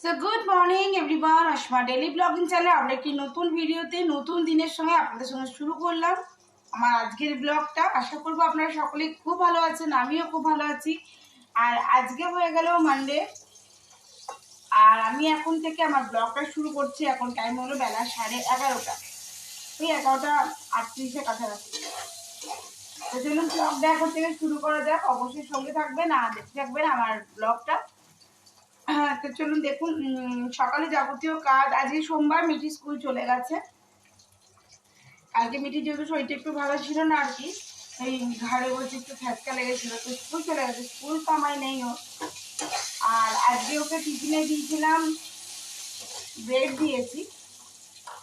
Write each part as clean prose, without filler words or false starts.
So good morning everyone, Asma daily blogging চ্যানেলে আমরা একটি নতুন ভিডিওতে নতুন দিনের সঙ্গে আপনাদের সঙ্গে শুরু করলাম আমার আজকের ব্লগটা। আশা করবো আপনারা সকলেই খুব ভালো আছেন, আমিও খুব ভালো আছি। আর আজকে হয়ে গেল মানডে, আর আমি এখন থেকে আমার ব্লগটা শুরু করছি। এখন টাইম হলো বেলা 11:30, ওই 11:38 কাছাকাছি। তো চলুন ব্লগটা এখন থেকে শুরু করা যাক। অবশ্যই সঙ্গে থাকবেন আর দেখতে থাকবেন আমার ব্লগটা। হ্যাঁ, তো চলুন দেখুন। সকালে যাবতীয় কাজ, আজকে সোমবার, মিঠি স্কুল চলে গেছে। কালকে মিঠি যেহেতু শরীরটা একটু ভালো ছিল না আর কি, এই ঘাড়ে বলছে একটু ফ্যাচকা লেগেছিল, তো স্কুল চলে গেছে। স্কুল তো আমার নেই ও। আর আজকে ওকে টিফিনে দিয়েছিলাম, ব্রেড দিয়েছি,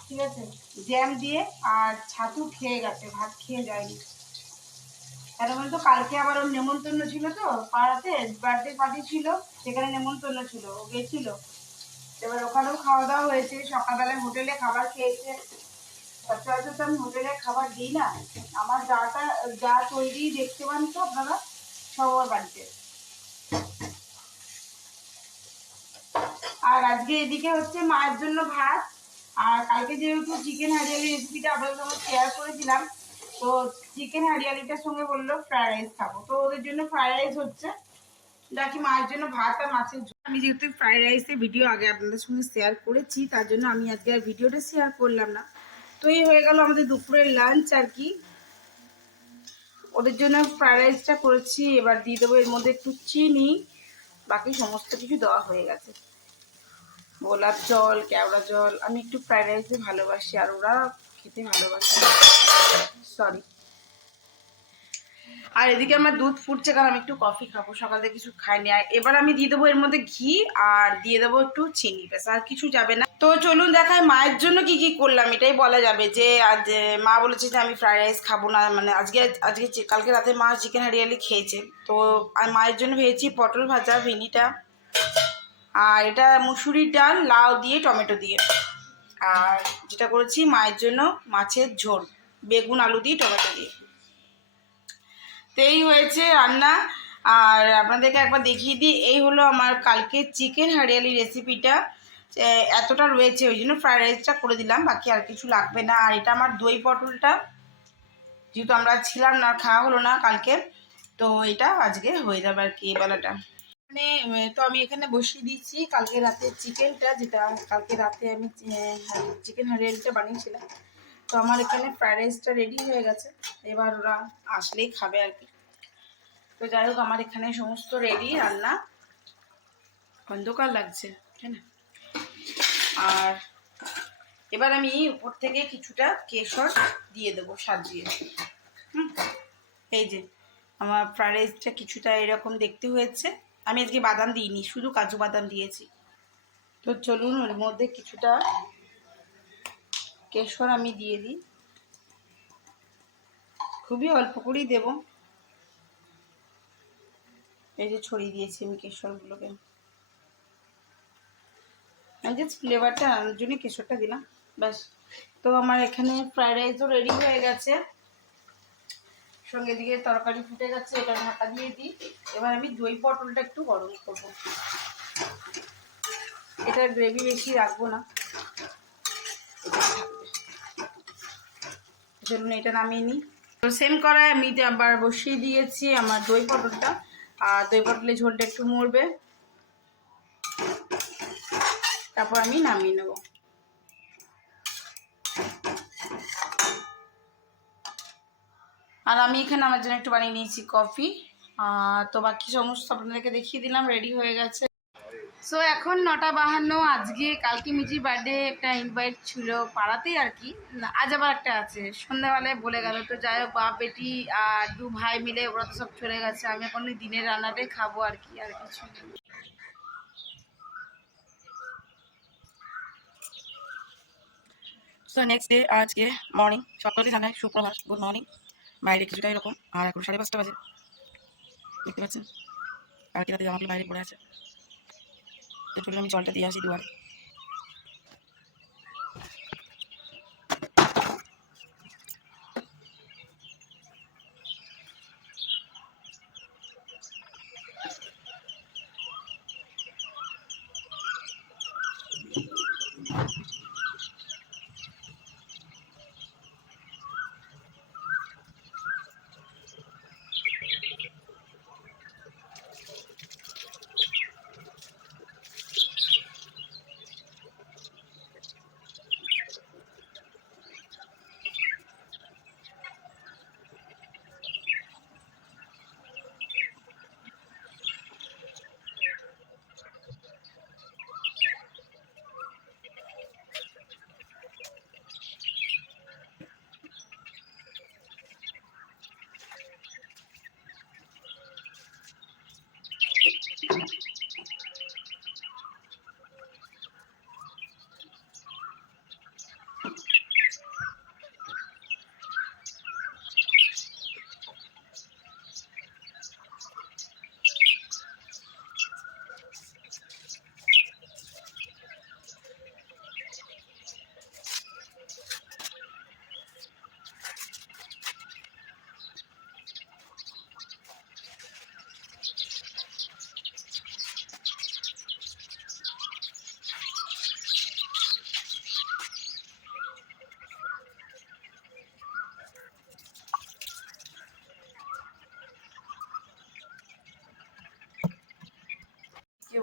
ঠিক আছে, জ্যাম দিয়ে, আর ছাতু খেয়ে গেছে, ভাত খেয়ে যায়নি। কেন বলতো, কালকে আবার ওর নেমন্তন্ন ছিল, তো পাড়াতে বার্থডে পার্টি ছিল, সেখানে নেমন্তন্ন ছিল, ও গেছিল। এবার ওখানেও খাওয়া দাওয়া হয়েছে, সকালবেলায় হোটেলে খাবার খেয়েছে। সচরাচর তো আমি হোটেলে খাবার দিই না, আমার যা তৈরি দেখতে পান তো আপনারা সবার বাড়িতে। আর আজকে এদিকে হচ্ছে মায়ের জন্য ভাত, আর কালকে যেহেতু চিকেন হারিয়ালি রেসিপিটা আপনাদের সঙ্গে শেয়ার করেছিলাম, তো চিকেন হারিয়ালিটার সঙ্গে বললো ফ্রাইড রাইস খাবো, তো ওদের জন্য ফ্রাইড রাইস হচ্ছে। দেখি মায়ের জন্য ভাত আর মাছের ঝোল। আমি যেহেতু ফ্রাইড রাইসের ভিডিও আগে আপনাদের সঙ্গে শেয়ার করেছি, তার জন্য আমি আজকে আর ভিডিওটা শেয়ার করলাম না। তো এই হয়ে গেল আমাদের দুপুরের লাঞ্চ আর কি। ওদের জন্য ফ্রাইড রাইসটা করেছি, এবার দিয়ে দেবো এর মধ্যে একটু চিনি, বাকি সমস্ত কিছু দেওয়া হয়ে গেছে। গোলাপ জল, কেওড়া জল, আমি একটু ফ্রাইড রাইসে ভালোবাসি, আর ওরা খেতে ভালোবাসে। সরি। আর এদিকে আমার দুধ ফুটছে, কারণ আমি একটু কফি খাবো, সকাল থেকে কিছু খাইনি। আর এবার আমি দিয়ে দেবো এর মধ্যে ঘি, আর দিয়ে দেবো একটু চিনি, ব্যাস আর কিছু যাবে না। তো চলুন দেখায় মায়ের জন্য কি কি করলাম, এটাই বলা যাবে যে আজ মা বলেছে যে আমি ফ্রাইড রাইস খাবো না, মানে আজকে কালকে রাতে মা চিকেন হারিয়ালি খেয়েছে। তো আর মায়ের জন্য ভেজেছি পটল ভাজা, ভিনিটা, আর এটা মুসুরির ডাল লাউ দিয়ে টমেটো দিয়ে। আর যেটা করেছি মায়ের জন্য মাছের ঝোল, বেগুন আলু দিয়ে টমেটো দিয়ে। তো এই হয়েছে রান্না। আর আপনাদেরকে একবার দেখিয়ে দিই, এই হলো আমার কালকে চিকেন হারিয়ালি রেসিপিটা। এতটা রয়েছে, ওই জন্য ফ্রাইড রাইসটা করে দিলাম, বাকি আর কিছু লাগবে না। আর এটা আমার দই পটলটা, যেহেতু আমরা ছিলাম না, খাওয়া হলো না কালকে, তো এটা আজকে হয়ে যাবে আর কি বেলাটা। মানে তো আমি এখানে বসিয়ে দিচ্ছি কালকে রাতে চিকেনটা, যেটা কালকে রাতে আমি চিকেন হারিয়ালিটা বানিয়েছিলাম। তো আমার এখানে ফ্রাইড রাইসটা রেডি হয়ে গেছে, এবার ওরা আসলেই খাবে আর কি। তো যাই হোক, আমার এখানে সমস্ত রেডি রান্না। অন্ধকার লাগছে, তাই না? আর এবার আমি উপর থেকে কিছুটা কেশর দিয়ে দেবো সাজিয়ে। এই যে আমার ফ্রাইড রাইসটা কিছুটা এরকম দেখতে হয়েছে। আমি আজকে বাদাম দিইনি, শুধু কাজু বাদাম দিয়েছি। তো চলুন ওর মধ্যে কিছুটা কেশর আমি দিয়ে দিই, খুবই অল্প করেই দেবো। এই যে ছড়িয়ে দিয়েছি আমি কেশরগুলোকে, আমি জাস্ট ফ্লেভারটা আনার জন্য কেশরটা দিলাম, ব্যাস। তো আমার এখানে ফ্রাইড রাইসও রেডি হয়ে গেছে, সঙ্গে দিকে তরকারি ফুটে গেছে, এটা ঢাকা দিয়ে দিই। এবার আমি দই পটলটা একটু গরম করবো, এটা গ্রেভি বেশি রাখবো না, চলুন এটা নামিয়ে নিই। তো সেম কড়াই আমি আবার বসিয়ে দিয়েছি আমার দই পটলটা, আর দই পটলের ঝোলটা একটু মরবে, তারপর আমি নামিয়ে নেব। আর আমি এখানে আমার জন্য একটু বানিয়ে নিয়েছি কফি। তো বাকি সমস্ত আপনাদেরকে দেখিয়ে দিলাম, রেডি হয়ে গেছে। সো এখন 9:52। আজকে কালকে মিঠির বার্থডে, একটা ইনভাইট ছিল পাড়াতেই আর কি, আজ আবার একটা আছে, সন্ধ্যাবেলায় বলে গেল। তো যাই হোক, বাপ বেটি আর দু ভাই মিলে ওরা তো সব চলে গেছে, আমি এখন ওই দিনের রান্নাটাই খাবো আর কি, আর কিছু। সো নেক্সট ডে, আজকে মর্নিং, সকলকে জানাই সুপ্রভাত, গুড মর্নিং। বাইরে কিছুটা এরকম, আর এখন 5:30 বাজে, দেখতে পাচ্ছেন। আর কি রাতে জামাগুলো বাইরে পড়ে আছে, তো চলুন আমি জলটা দিয়ে আসি দুয়ারে।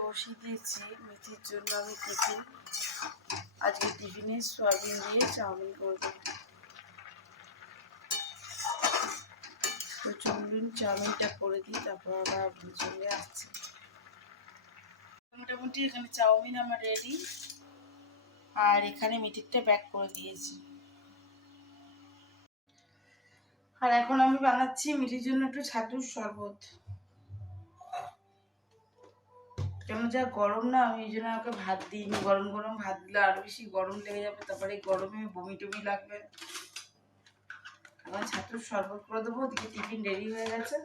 বসিয়ে দিয়েছি মিঠির জন্য আমি টিফিন। আজকে টিফিনে সয়াবিন দিয়ে চাউমিন করব। তো চলুন চাউমিনটা করে দিই, তারপর আবার চলে আসছি। মোটামুটি এখানে চাউমিন আমার রেডি, আর এখানে মিঠিরটা প্যাক করে দিয়েছি। আর এখন আমি বানাচ্ছি মিঠির জন্য একটু ছাতুর শরবত। কেন যা গরম না, আমি এই জন্য আমাকে ভাত দিইনি। গরম গরম ভাত দিলে আরো বেশি গরম লেগে যাবে, তারপরে গরমে বমি টমি লাগবে। এখন ছাতুর শরবত করে দেবো। ওদিকে টিফিন রেডি হয়ে গেছে।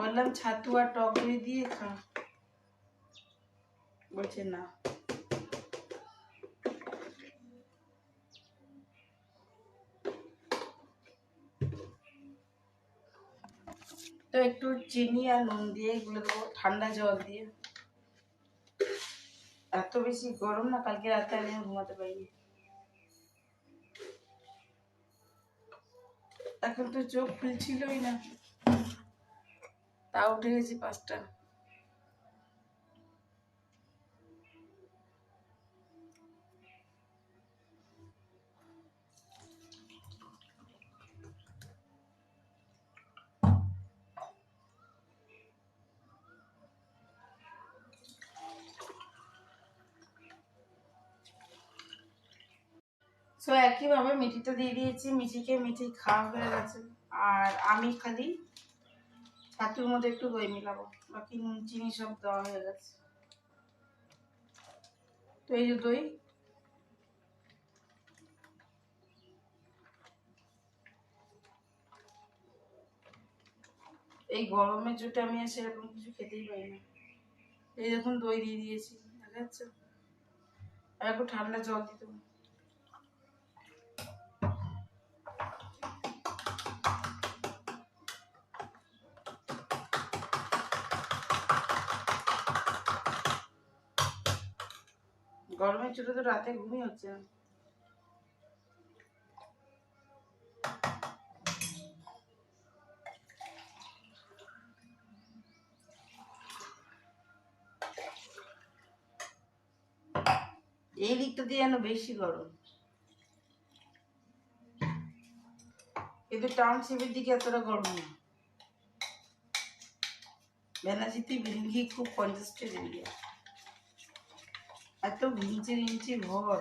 বললাম ছাতু আর টক দই দিয়ে খা, বলছে না। তো একটু চিনি আর নুন দিয়ে এগুলো দেবো, ঠান্ডা জল দিয়ে। এত বেশি গরম না, কালকে রাতে আমি ঘুমাতে পারিনি। এখন তো চোখ খুলছিলই না, তা উঠে গেছি 5টা। সো একইভাবে মিঠিটা দিয়ে দিয়েছি। মিঠি খাওয়া হয়ে গেছে। আর আমি খালি ছাতুর মধ্যে একটু দই মিলাবো, বাকি নুন চিনি সব দেওয়া হয়ে গেছে। তো এই যে দই, এই গরমের চোটে আমি আর সেরকম কিছু খেতেই পারি না। এই দেখুন দই দিয়ে দিয়েছি, দেখা যাচ্ছে। আর একটু ঠান্ডা জল দিতে হবে। গরমের চোটে তো রাতে ঘুমই হচ্ছে না। এই দিকটা দিয়ে যেন বেশি গরম, কিন্তু টাউনশিপের দিকে এতটা গরম না। বেনাচিতে ভিলকি খুব কনজেস্টেড এরিয়া, এত ইঞ্চি ভর।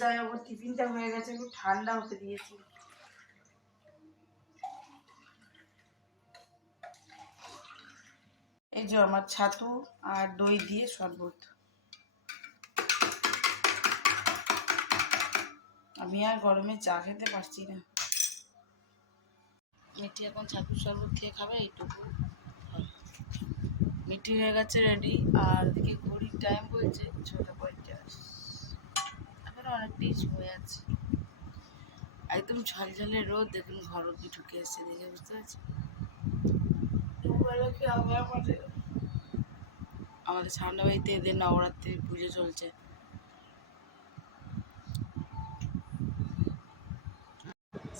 তাই আমার টিফিনটা হয়ে গেছে, একটু ঠান্ডা হতে দিয়েছি। এই যে আমার ছাতু আর দই দিয়ে শরবত। আমি আর গরমে চা খেতে পারছি না। মিঠি এখন ছাতুর শরবত খেয়ে খাবে, এইটুকু। মিঠি হয়ে গেছে রেডি। আর এদিকে ঘড়ির টাইম বলছে 6:50। এখন অনেকটাই সময় আছে। একদম ঝলঝলে রোদ, দেখুন ঘর অব্দি ঢুকে এসছে, দেখে বুঝতে পারছি। আমাদের সামনে বাড়িতে এদের নবরাত্রি পুজো চলছে।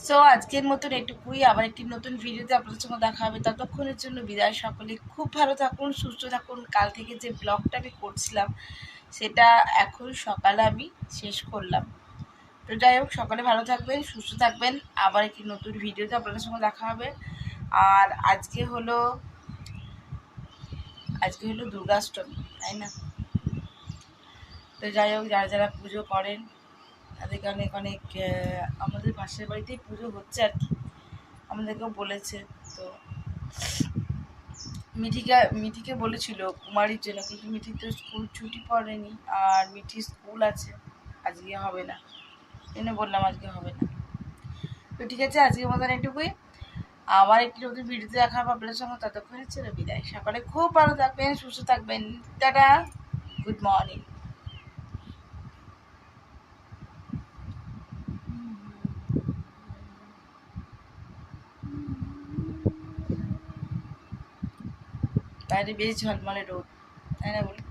সো আজকের মতন এটুকুই। আবার একটি নতুন ভিডিওতে আপনাদের সঙ্গে দেখা হবে। ততক্ষণের জন্য বিদায়। সকলে খুব ভালো থাকুন, সুস্থ থাকুন। কাল থেকে যে ব্লগটা আমি করছিলাম সেটা এখন সকালে আমি শেষ করলাম। তো যাই হোক, সকালে ভালো থাকবেন, সুস্থ থাকবেন। আবার একটি নতুন ভিডিওতে আপনাদের সঙ্গে দেখা হবে। আর আজকে হলো দুর্গাষ্টমী, তাই না? তো যাই হোক, যারা যারা পুজো করেন তাদেরকে অনেক অনেক, আমাদের পাশের বাড়িতেই পুজো হচ্ছে আর কি, আমাদেরকেও বলেছে। তো মিঠিকে বলেছিল কুমারীর জন্য, কিন্তু মিঠির তো স্কুল ছুটি পড়েনি, আর মিঠির স্কুল আছে, আজকে হবে না। জন্য বললাম আজকে হবে না। তো ঠিক আছে, আজকের মতন এটুকুই। আবার একটি নতুন ভিডিওতে দেখা হবে আপনাদের সঙ্গে। ততক্ষণের ছিল বিদায়। সকালে খুব ভালো থাকবেন, সুস্থ থাকবেন। Tata, good morning. বাইরে বেশ ঝলমলে রোদ, তাই না বলি?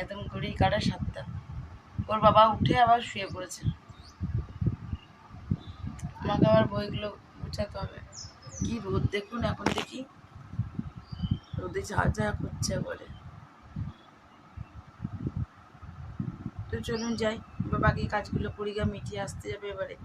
একদম ঘড়ি কাটা 7টা। ওর বাবা উঠে আবার শুয়ে পড়েছে। আমাকে আবার বইগুলো গুছাতে হবে। কি রোদ দেখুন, এখন দেখি রোদে ঝাঁ করছে বলে। তো চলুন যাই, বাকি কাজগুলো করি গা, মিটিয়ে আসতে যাবে এবারে।